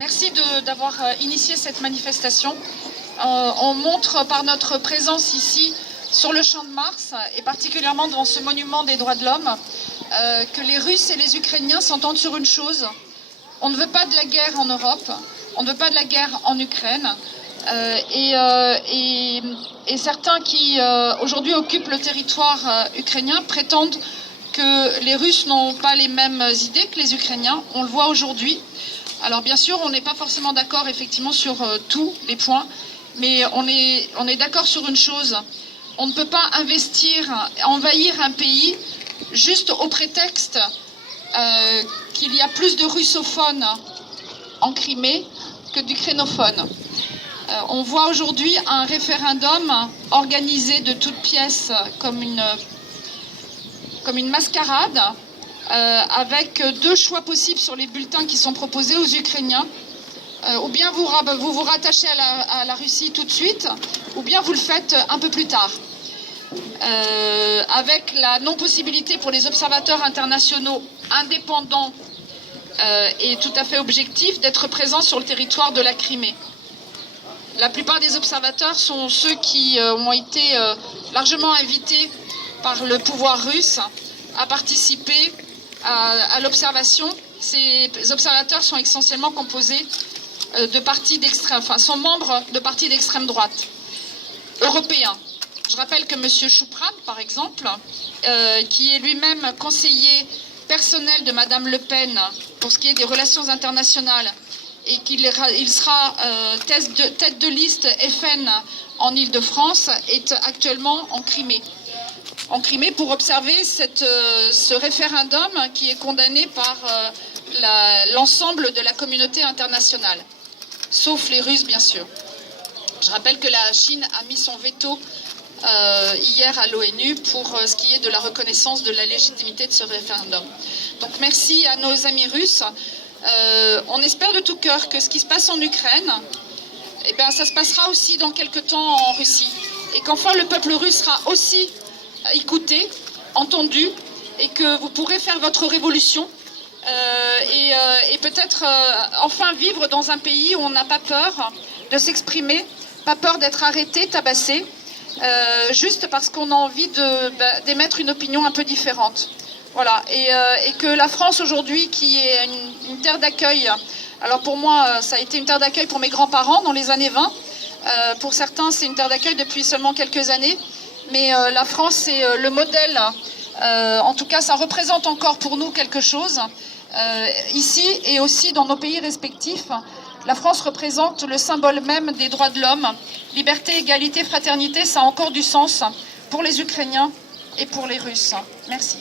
Merci d'avoir initié cette manifestation. On montre par notre présence ici sur le Champ de Mars et particulièrement devant ce monument des droits de l'homme que les Russes et les Ukrainiens s'entendent sur une chose. On ne veut pas de la guerre en Europe, on ne veut pas de la guerre en Ukraine. Et certains qui aujourd'hui occupent le territoire ukrainien prétendent que les Russes n'ont pas les mêmes idées que les Ukrainiens. On le voit aujourd'hui. Alors bien sûr, on n'est pas forcément d'accord effectivement sur tous les points, mais on est d'accord sur une chose. On ne peut pas envahir un pays juste au prétexte qu'il y a plus de russophones en Crimée que d'ukrainophones. On voit aujourd'hui un référendum organisé de toutes pièces comme une mascarade, avec deux choix possibles sur les bulletins qui sont proposés aux Ukrainiens. Ou bien vous vous rattachez à la Russie tout de suite, ou bien vous le faites un peu plus tard. Avec la non-possibilité pour les observateurs internationaux indépendants et tout à fait objectifs d'être présents sur le territoire de la Crimée. La plupart des observateurs sont ceux qui ont été largement invités par le pouvoir russe à participer à l'observation. Ces observateurs sont essentiellement composés de partis d'extrême, sont membres de partis d'extrême droite européens. Je rappelle que M. Choupran, par exemple, qui est lui-même conseiller personnel de Mme Le Pen pour ce qui est des relations internationales, et qu'il sera tête de liste FN en Île-de-France, est actuellement en Crimée. Pour observer ce référendum qui est condamné par l'ensemble de la communauté internationale, sauf les Russes bien sûr. Je rappelle que la Chine a mis son veto hier à l'ONU pour ce qui est de la reconnaissance de la légitimité de ce référendum. Donc merci à nos amis russes. On espère de tout cœur que ce qui se passe en Ukraine, ça se passera aussi dans quelques temps en Russie. Et qu'enfin le peuple russe sera aussi écouté, entendu, et que vous pourrez faire votre révolution et peut-être enfin vivre dans un pays où on n'a pas peur de s'exprimer, pas peur d'être arrêté, tabassé, juste parce qu'on a envie d'émettre une opinion un peu différente. Voilà, et que la France aujourd'hui, qui est une terre d'accueil, alors pour moi ça a été une terre d'accueil pour mes grands-parents dans les années 20, pour certains c'est une terre d'accueil depuis seulement quelques années, mais la France c'est le modèle, en tout cas ça représente encore pour nous quelque chose, ici et aussi dans nos pays respectifs. La France représente le symbole même des droits de l'homme. Liberté, égalité, fraternité, ça a encore du sens pour les Ukrainiens et pour les Russes. Merci.